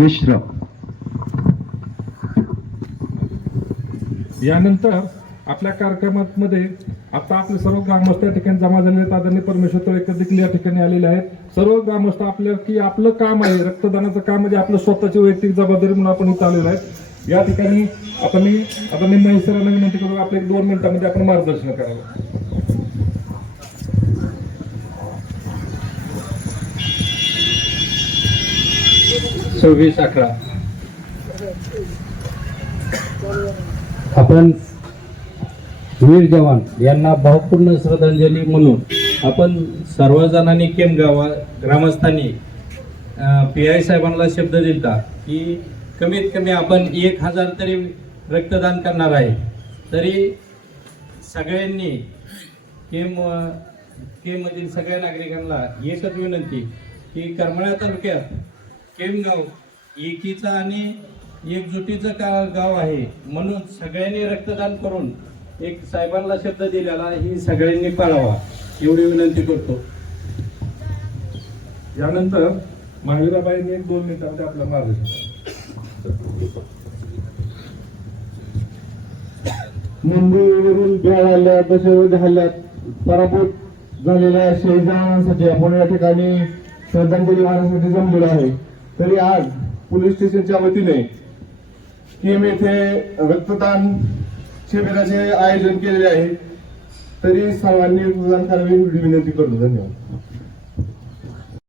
मिश्र. यानंतर आपल्या कार्यक्रमामध्ये आता आपले सर्व ग्रामस्थ या ठिकाणी जमा झालेले आहेत. आदरणीय परमेश्वर तळेकर देखील या ठिकाणी आलेले आहेत. सर्व ग्रामस्थ आपलं काम आहे, रक्तदानाचं काम म्हणजे आपलं स्वतःची वैयक्तिक जबाबदारी म्हणून आपण इथं आलेलो आहे. या ठिकाणी आता मी महेश सरांना विनंती करू, आपल्या 1-2 मिनिटांमध्ये आपण मार्गदर्शन करावं. आपण वीर जवान यांना भावपूर्ण श्रद्धांजली म्हणून आपण सर्वजणांनी ग्रामस्थांनी PI साहेबांना शब्द दिलता की कमीत कमी आपण 1000 तरी रक्तदान करणार आहे. तरी सगळ्यांनी केममधील सगळ्या नागरिकांना एकच विनंती की करमाळा तालुक्यात केमगाव एकीचा आणि एकजुटीचं गाव आहे, म्हणून सगळ्यांनी रक्तदान करून एक साहेबांना शब्द दिलेला ही सगळ्यांनी पाळावा एवढी विनंती करतो. यानंतर महावीराबाईंनी 1-2 मिनिटांमध्ये आपलं मार्गदर्शन. मुंबईवरून बेळ हल्ल्यात, दशरथ हल्ल्यात पराभूत झालेल्या शहीद जवानांसाठी आपण या ठिकाणी श्रद्धांजली वाहण्यासाठी जमलेलो आहे. तरी आज पोलीस स्टेशनच्या वतीने केम येथे रक्तदान शिबिराचे आयोजन केलेले आहे. तरी सर्वांनी रक्तदान करावे एवढी विनंती करतो. धन्यवाद.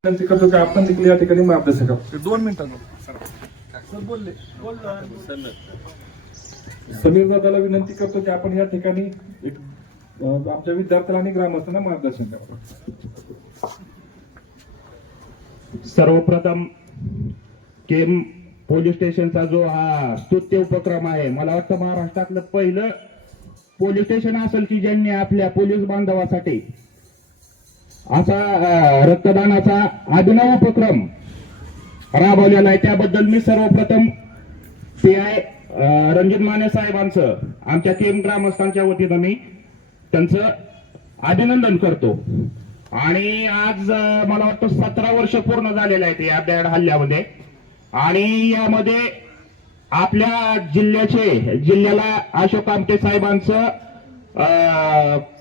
विनंती करतो की आपण देखील या ठिकाणी मार्गदर्शन करू. 2 मिनिटांमध्ये बोलले समीर दादाला विनंती करतो की आपण या ठिकाणी आमच्या विद्यार्थ्यांना आणि ग्रामस्थांना मार्गदर्शन करावं. सर्वप्रथम केम पोलीस स्टेशनचा जो हा स्तुत्य उपक्रम आहे, मला वाटतं महाराष्ट्रातलं पहिलं पोलीस स्टेशन असेल की ज्यांनी आपल्या पोलीस बांधवासाठी असा रक्तदानाचा अभिनव उपक्रम राबवलेला आहे. त्याबद्दल मी सर्वप्रथम PI रणजित माने साहेबांचं आमच्या केम ग्रामस्थांच्या वतीनं मी त्यांचं अभिनंदन करतो. आणि आज मला वाटतं 17 वर्ष पूर्ण झालेले आहेत या बेड हल्ल्यामध्ये. आणि यामध्ये आपल्या जिल्ह्याला अशोक आमटे साहेबांचं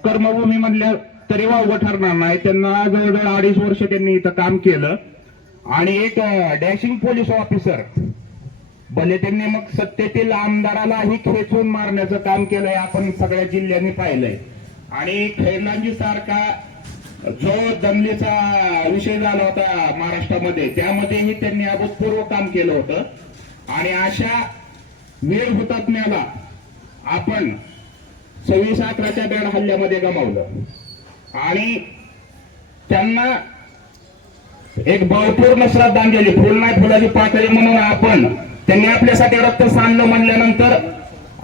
कर्मभूमी म्हणल्या तरी वावगं ठरणार नाही. त्यांना जवळजवळ 2.5 वर्ष त्यांनी इथं काम केलं. आणि एक डॅशिंग पोलीस ऑफिसर भले त्यांनी मग सत्तेतील आमदारालाही खेचून मारण्याचं काम केलंय, आपण सगळ्या जिल्ह्यांनी पाहिलंय. आणि खैरलांजी सारखा जो दंगलीचा विषय झाला होता महाराष्ट्रामध्ये, त्यामध्येही त्यांनी अभूतपूर्व काम केलं होतं. आणि अशा वीर हुतात्म्याला आपण 26/11च्या बेड हल्ल्यामध्ये गमावलं. आणि त्यांना एक भावपूर्ण श्रद्धांजली, फुल नाही फुलाची पाकळी म्हणून आपण त्यांनी आपल्यासाठी रक्त सांडलं म्हणल्यानंतर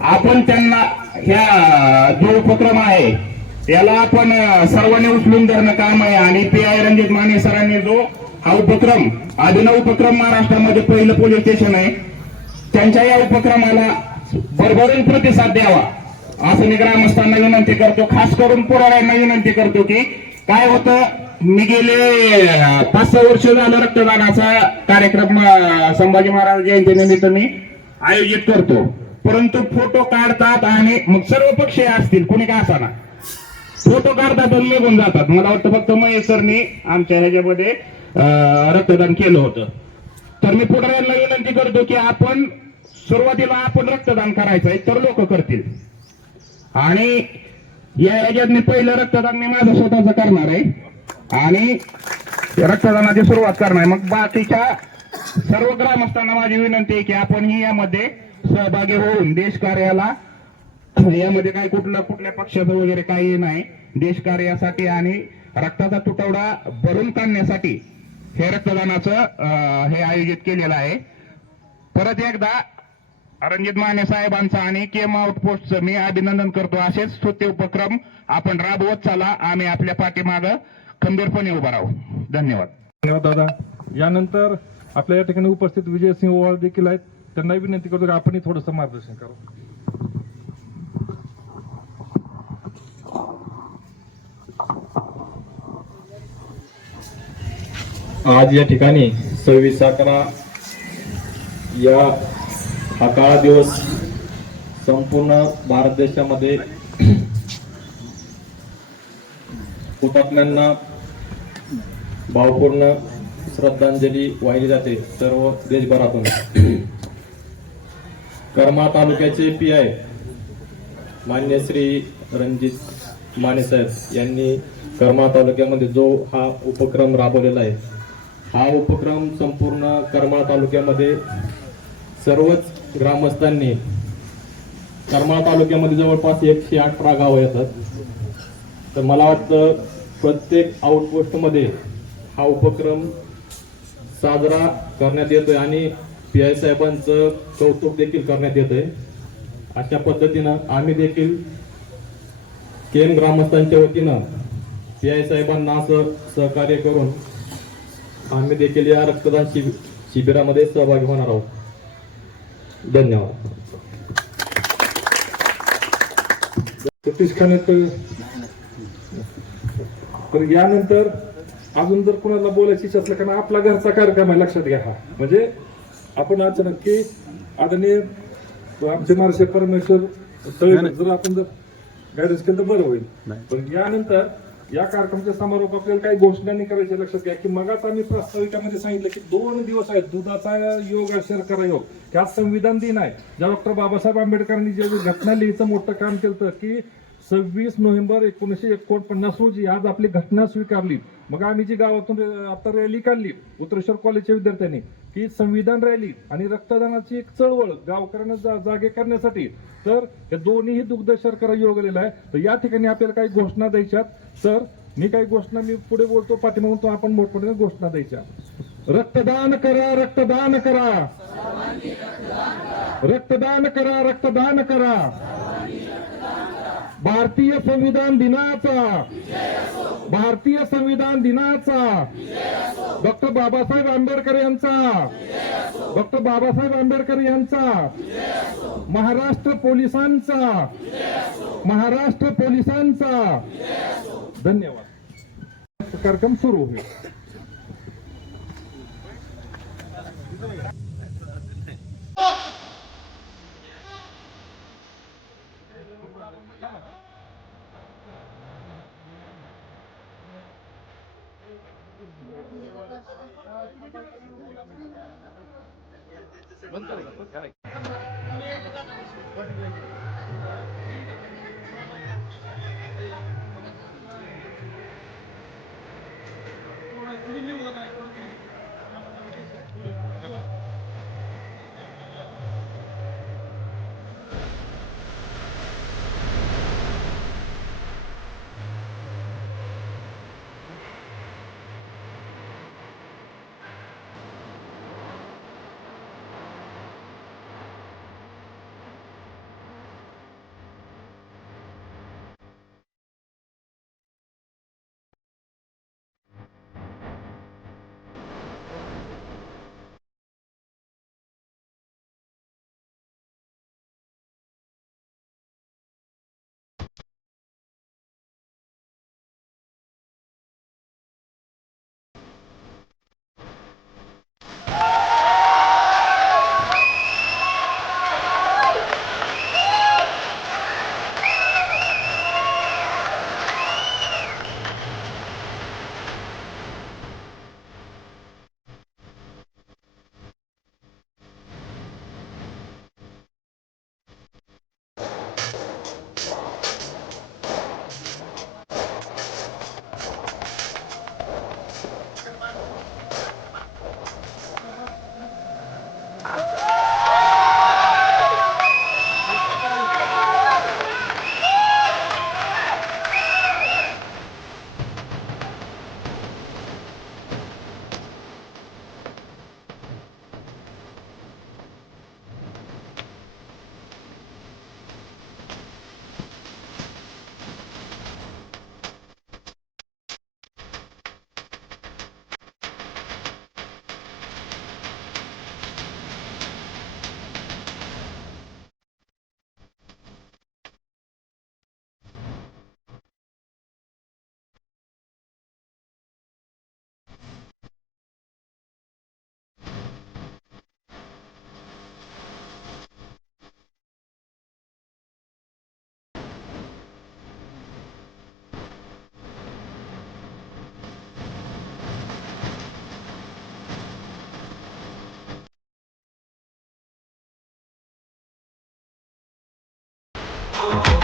आपण त्यांना ह्या जो उपक्रम आहे त्याला आपण सर्वांनी उचलून धरणं काम आहे. आणि PI रणजित माने सरांनी जो हा उपक्रम अभिनव उपक्रम महाराष्ट्रामध्ये पहिलं पोलीस स्टेशन आहे, त्यांच्या या उपक्रमाला भरभरून प्रतिसाद द्यावा असं मी ग्रामस्थांना विनंती करतो. खास करून पुराव्यांना विनंती करतो की काय होतं, मी गेले 5-6 वर्ष झालं रक्तदानाचा कार्यक्रम संभाजी महाराज जयंतीनिमित्त मी आयोजित करतो. परंतु फोटो काढतात आणि मग सर्व पक्षीय असतील कोणी का असाना फोटो काढतात आणि निघून जातात. मला वाटतं फक्त महेश सरनी आमच्या ह्याच्यामध्ये रक्तदान केलं होतं. तर मी पुढाऱ्यांना विनंती करतो की आपण सुरुवातीला आपण रक्तदान करायचं आहे तर लोक करतील. आणि या ह्याच्यात मी पहिलं रक्तदान मी माझं स्वतःच करणार आहे आणि रक्तदानाची सुरुवात करणार आहे. मग बाकीच्या सर्व ग्रामस्थांना माझी विनंती आहे की आपणही यामध्ये सहभागी होऊन देश कार्याला, यामध्ये काही कुठल्या पक्षाचं वगैरे काही नाही, देश कार्यासाठी आणि रक्ताचा तुटवडा भरून काढण्यासाठी हे रक्तदानाचं हे आयोजित केलेलं आहे. परत एकदा रणजित माने साहेबांचा आणि केम आउटपोस्टचं मी अभिनंदन करतो. असेच स्तुत्य उपक्रम आपण राबवत चला, आम्ही आपल्या पाठीमागं खंबीरपणे उभा राहू. धन्यवाद. धन्यवाद दादा. यानंतर आपल्या या ठिकाणी उपस्थित विजयसिंह ओवाळ देखील आहेत, त्यांना विनंती करतो की आपणही थोडंसं मार्गदर्शन करावं. आज या ठिकाणी 26/11 या हा काळा दिवस संपूर्ण भारत देशामध्ये हुतात्म्यांना भावपूर्ण श्रद्धांजली वाहिली जाते सर्व देशभरातून. करमाळा तालुक्याचे PI मान्य श्री रणजित माने साहेब यांनी करमाळा तालुक्यामध्ये जो हा उपक्रम राबवलेला आहे, हा उपक्रम संपूर्ण करमाळा तालुक्यामध्ये सर्वच ग्रामस्थांनी, करमाळा तालुक्यामध्ये जवळपास 118 गावं येतात, तर मला वाटतं प्रत्येक आउटपोस्टमध्ये हा उपक्रम साजरा करण्यात येतोय आणि PI साहेबांचं कौतुक देखील करण्यात येतंय. अशा पद्धतीनं आम्ही देखील केम ग्रामस्थांच्या वतीनं PI साहेबांना असं सहकार्य करून आम्ही देखील या रक्तदान शिबिरामध्ये सहभागी होणार आहोत. धन्यवाद. सतीश खाने तर यानंतर अजून जर कुणाला बोलायची इच्छा असलं, कारण आपला घरचा कार्यक्रम आहे, लक्षात घ्या. हा म्हणजे आपण अचानक की आदरणीय आमचे मार्शे परमेश्वर तळेकर जर आपण जर गायडन्स केलं तर बरं होईल. पण यानंतर या कार्यक्रमाच्या समारोप आपल्याला काही घोषणांनी करायच्या. लक्षात घ्या की मगाच आम्ही प्रास्ताविकामध्ये सांगितलं की 2 दिवस आहेत दुधाचा योग आणि शर्करा योग. हा संविधान दिन आहे. ज्या डॉक्टर बाबासाहेब आंबेडकरांनी जे घटना लिहायचं मोठं काम केलं की 26 नोव्हेंबर 1949 रोजी आज आपली घटना स्वीकारली. मग आम्ही जी गावातून आता रॅली काढली उत्तरेश्वर कॉलेजच्या विद्यार्थ्यांनी की संविधान रॅली आणि रक्तदानाची एक चळवळ गावकऱ्यांना जागे करण्यासाठी, तर हे दोन्ही दुग्ध शर्करा योग आलेला आहे. तर या ठिकाणी आपल्याला काही घोषणा द्यायच्यात. तर मी काही घोषणा मी पुढे बोलतो, पाठीमागून तो आपण मोठमोठ्या घोषणा द्यायच्या. रक्तदान करा, रक्तदान करा, रक्तदान करा, रक्तदान करा. भारतीय संविधान दिनाचा, भारतीय संविधान दिनाचा डॉक्टर बाबासाहेब आंबेडकर यांचा, डॉक्टर बाबासाहेब आंबेडकर यांचा, महाराष्ट्र पोलिसांचा, महाराष्ट्र पोलिसांचा. धन्यवाद. कार्यक्रम सुरू होईल. Thank